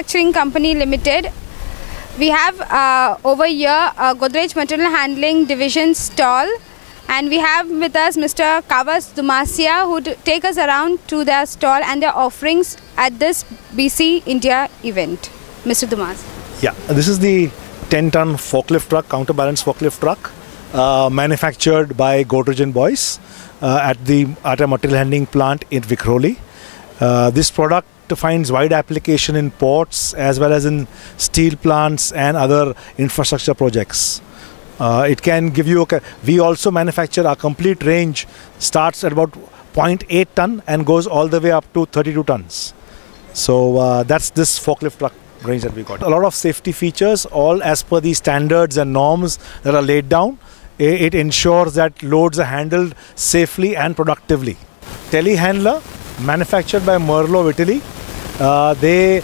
Manufacturing Company Limited. We have over here a Godrej Material Handling Division stall, and we have with us Mr. Kavas Dumasia, who take us around to their stall and their offerings at this BC India event. Mr. Dumasia. Yeah, this is the 10-ton forklift truck, counterbalance forklift truck, manufactured by Godrej & Boyce at a material handling plant in Vikhroli. This product finds wide application in ports as well as in steel plants and other infrastructure projects. It can give you we also manufacture our complete range, starts at about 0.8 ton and goes all the way up to 32 tons. So that's this forklift truck range that we got. A lot of safety features, all as per the standards and norms that are laid down. It ensures that loads are handled safely and productively. Telehandler, manufactured by Merlo of Italy. They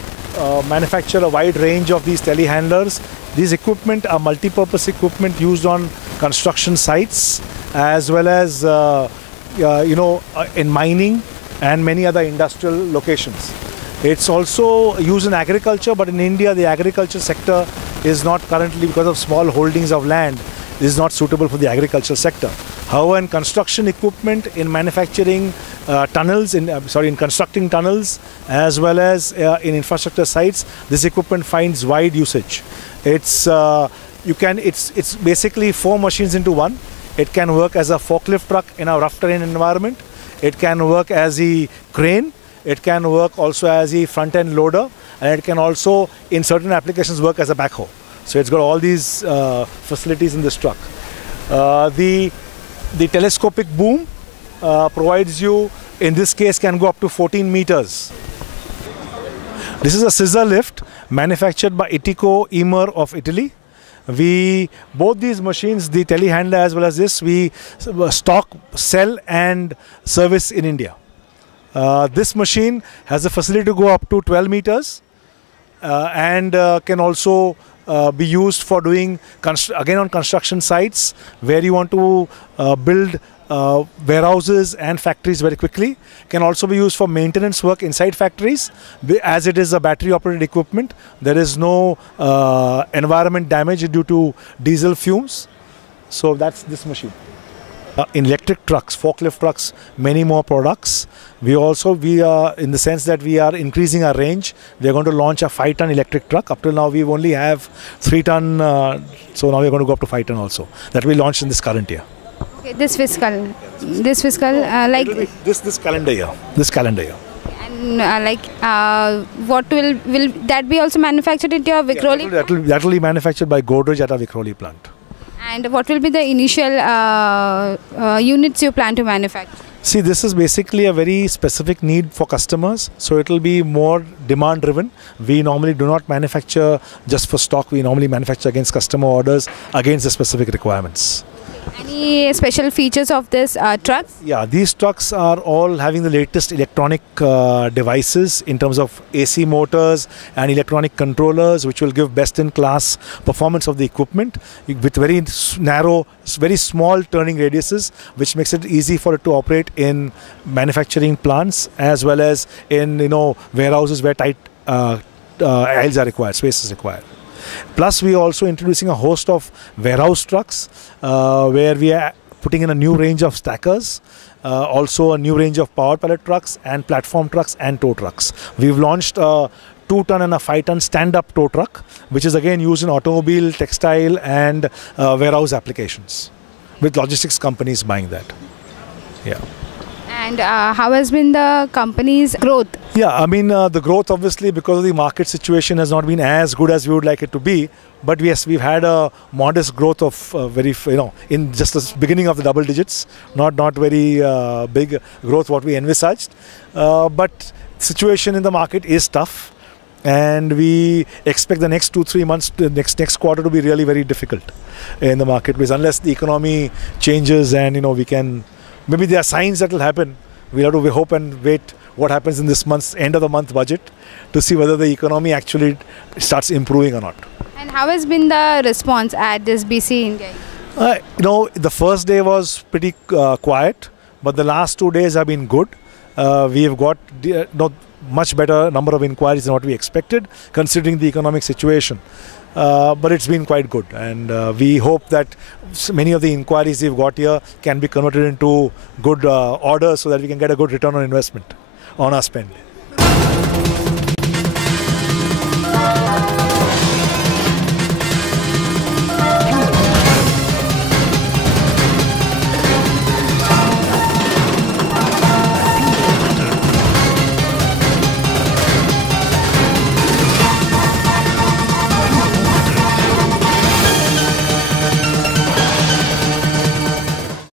manufacture a wide range of these telehandlers. These equipment are multi-purpose equipment used on construction sites as well as in mining and many other industrial locations. It's also used in agriculture, but in India the agriculture sector is not currently, because of small holdings of land, is not suitable for the agricultural sector. However, in construction equipment, in manufacturing tunnels, in constructing tunnels, as well as in infrastructure sites, this equipment finds wide usage. It's basically 4 machines into one. It can work as a forklift truck in a rough terrain environment. It can work as a crane. It can work also as a front-end loader, and it can also, in certain applications, work as a backhoe. So it's got all these facilities in this truck. The telescopic boom provides you, in this case, can go up to 14 meters. This is a scissor lift manufactured by Itico Emer of Italy. Both these machines, the telehandler as well as this, we stock, sell and service in India. This machine has a facility to go up to 12 meters and can also be used for doing, again on construction sites where you want to build warehouses and factories very quickly. Can also be used for maintenance work inside factories. As it is a battery operated equipment, there is no environment damage due to diesel fumes. So that's this machine. In electric trucks, forklift trucks, many more products. We are, in the sense that we are increasing our range. We are going to launch a 5-ton electric truck. Up till now, we only have 3-ton. So now we are going to go up to 5-ton also. That we launched in this current year. Okay, this fiscal, like this calendar year. This calendar year. And what will that be also manufactured into your Vikhroli? Yeah, that will be manufactured by Godrej at our Vikhroli plant. And what will be the initial units you plan to manufacture? See, this is basically a very specific need for customers, so it will be more demand driven. We normally do not manufacture just for stock. We normally manufacture against customer orders, against the specific requirements. Any special features of this truck? Yeah, these trucks are all having the latest electronic devices in terms of AC motors and electronic controllers, which will give best-in-class performance of the equipment with very narrow, very small turning radiuses, which makes it easy for it to operate in manufacturing plants as well as in warehouses where tight aisles are required, space is required. Plus, we are also introducing a host of warehouse trucks where we are putting in a new range of stackers, also a new range of power pallet trucks and platform trucks and tow trucks. We've launched a 2-ton and a 5-ton stand-up tow truck, which is again used in automobile, textile and warehouse applications, with logistics companies buying that. Yeah. And how has been the company's growth? Yeah, I mean, the growth obviously because of the market situation has not been as good as we would like it to be. But yes, we've had a modest growth of in just the beginning of the double digits, not very big growth what we envisaged. But situation in the market is tough, and we expect the next 2-3 months, next quarter to be really very difficult in the marketplace unless the economy changes and we can. Maybe there are signs that will happen. We'll have to hope and wait what happens in this month's end of the month budget to see whether the economy actually starts improving or not. And how has been the response at this BC India? The first day was pretty quiet, but the last 2 days have been good. We have got much better number of inquiries than what we expected, considering the economic situation. But it's been quite good, and we hope that many of the inquiries we've got here can be converted into good orders so that we can get a good return on investment on our spend.